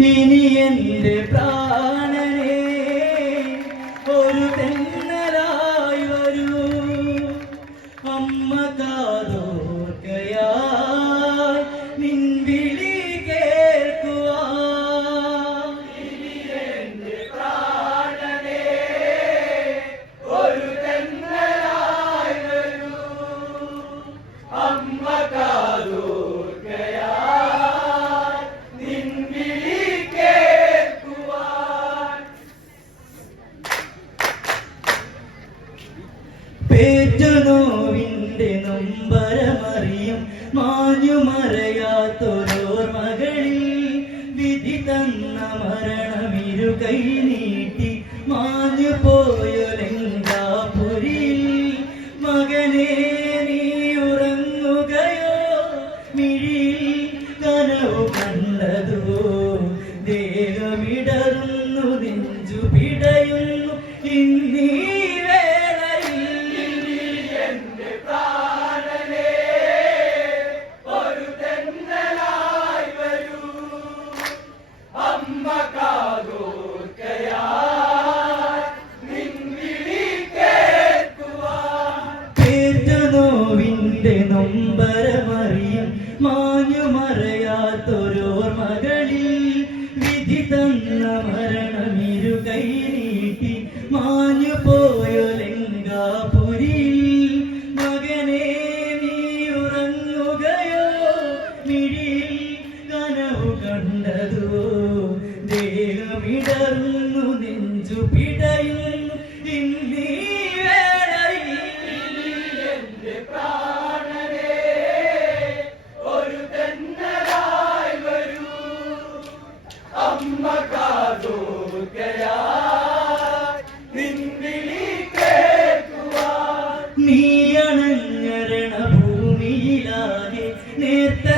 ഇനി എന്റെ പ്രാണ പേറ്റുനോവിന്റെ നൊമ്പരമറിയും മാഞ്ഞു മറയാത്തൊരോർമകളിൽ വിധി തന്ന മരണമിരു കൈ നീട്ടി മാഞ്ഞു പോയ up നനഞ്ഞരണ ഭൂമിയിലാകെ നേർത്ത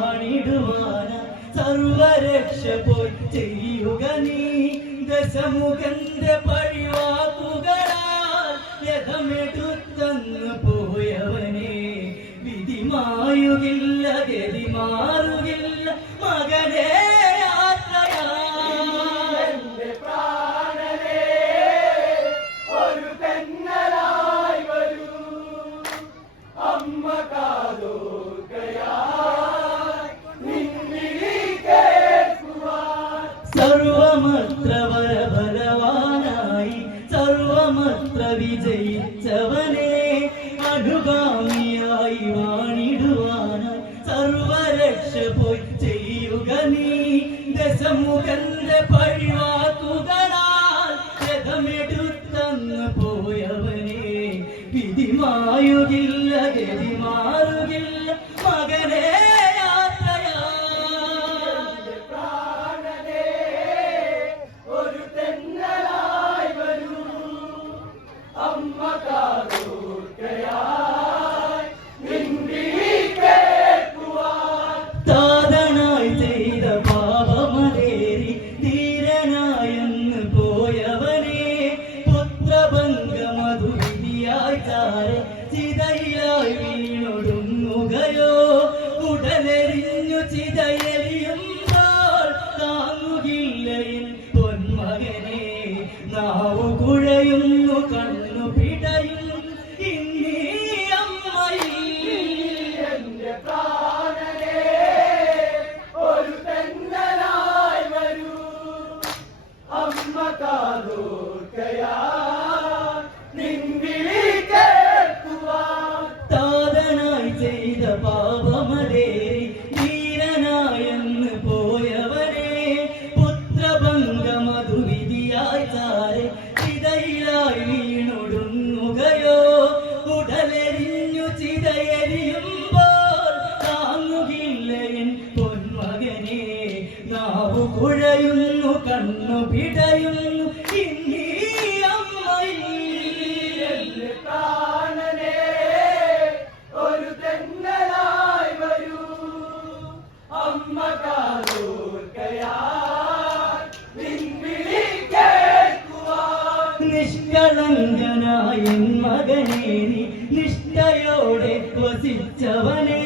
വാണിടുവാന സർവരക്ഷ പോയി ചെയ്യുക നീ. ദശമുഖന്റെ പഴിവാക്കുകളാൽ യഥമെടുത്തന്ന് പോയവനെ. വിധി മായുകില്ല ഗതി മാറുകില്ല മകനേ സർവമത്ര ബലവാനായി സർവമത്ര വിജയി 啊，我苦。വീണൊടുങ്ങുകയോ ഉടലെരിഞ്ഞു ചിതയെരിയുമ്പോൾ താങ്ങുകില്ലയൻ പൊന്മകനെ നാവു കുഴയുന്നു കണ്ണു പിട മകനേനി നിഷ്ഠയോടെ വസിച്ചവനേ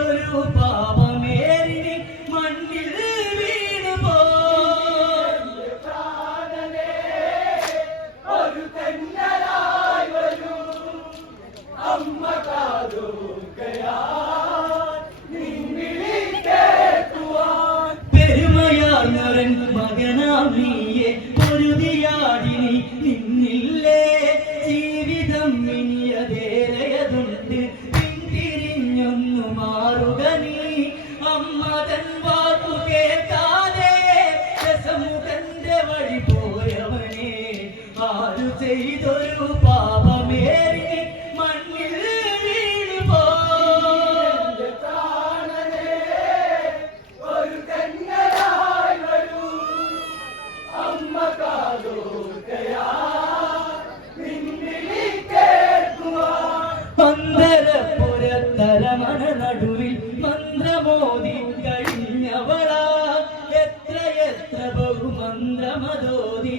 ഒരു കുനിഞ്ഞൊന്നു മാറുക നീ. അമ്മ തൻ വാക്കു കേൾക്കാതെ രസമുഖന്റെ വഴി പോയവനെ. ആരു ചെയ്തൊരു മന്ത്രമോതി കഴിഞ്ഞവള എത്ര എത്ര ബഹുമന്ത്രമതോതി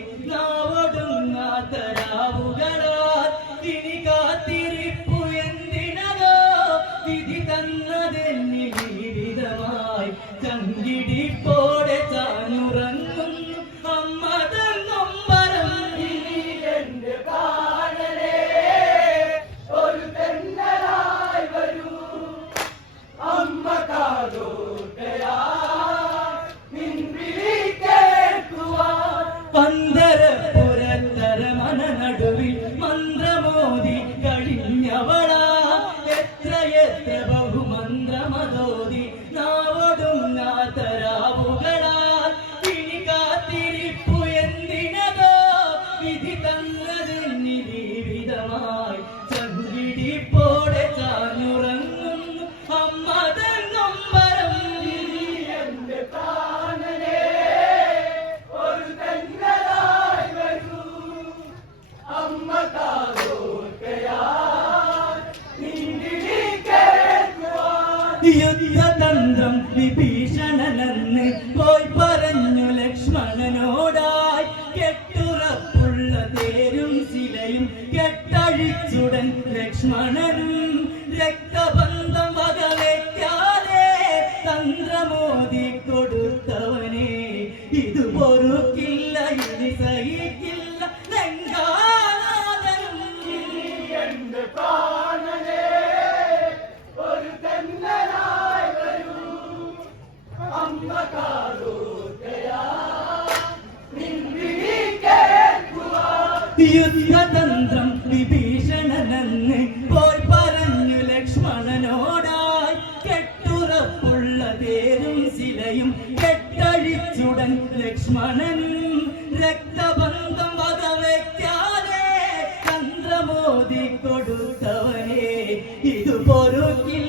സഹിക്കില്ല എന്റെ പ്രാണനെ ഒരു തെന്നലായി വരൂ. അമ്മ കാലൂത്തയാ യുദ്ധ ഓതിക്കൊടുത്തവനെ ഇത് പൊറുക്കില്ല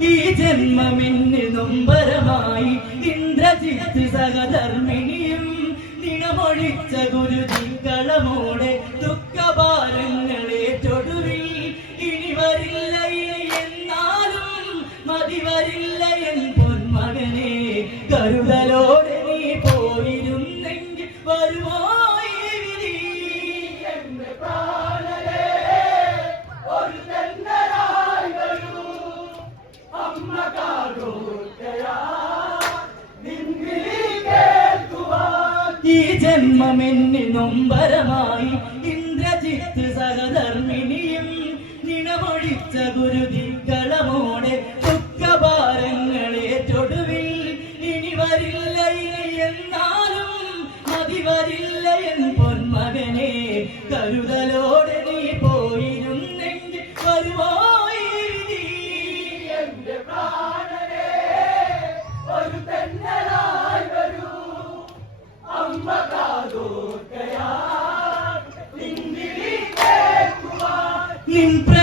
ഈ ജന്മമിന്നിതും പരമായി ഇന്ദ്രജിത്ത് സഹധർമ്മിണിയും നിണമൊഴിച്ച ഗുരു തിങ്കളമോടെ ദുഃഖഭാരം ഈ ജന്മമെന്നി നൊമ്പരമായി ഇന്ദ്രജിത്ത് സഹധർമ്മിണിയും നിണമൊഴിച്ച ഗുരുതി siempre.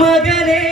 മകനെ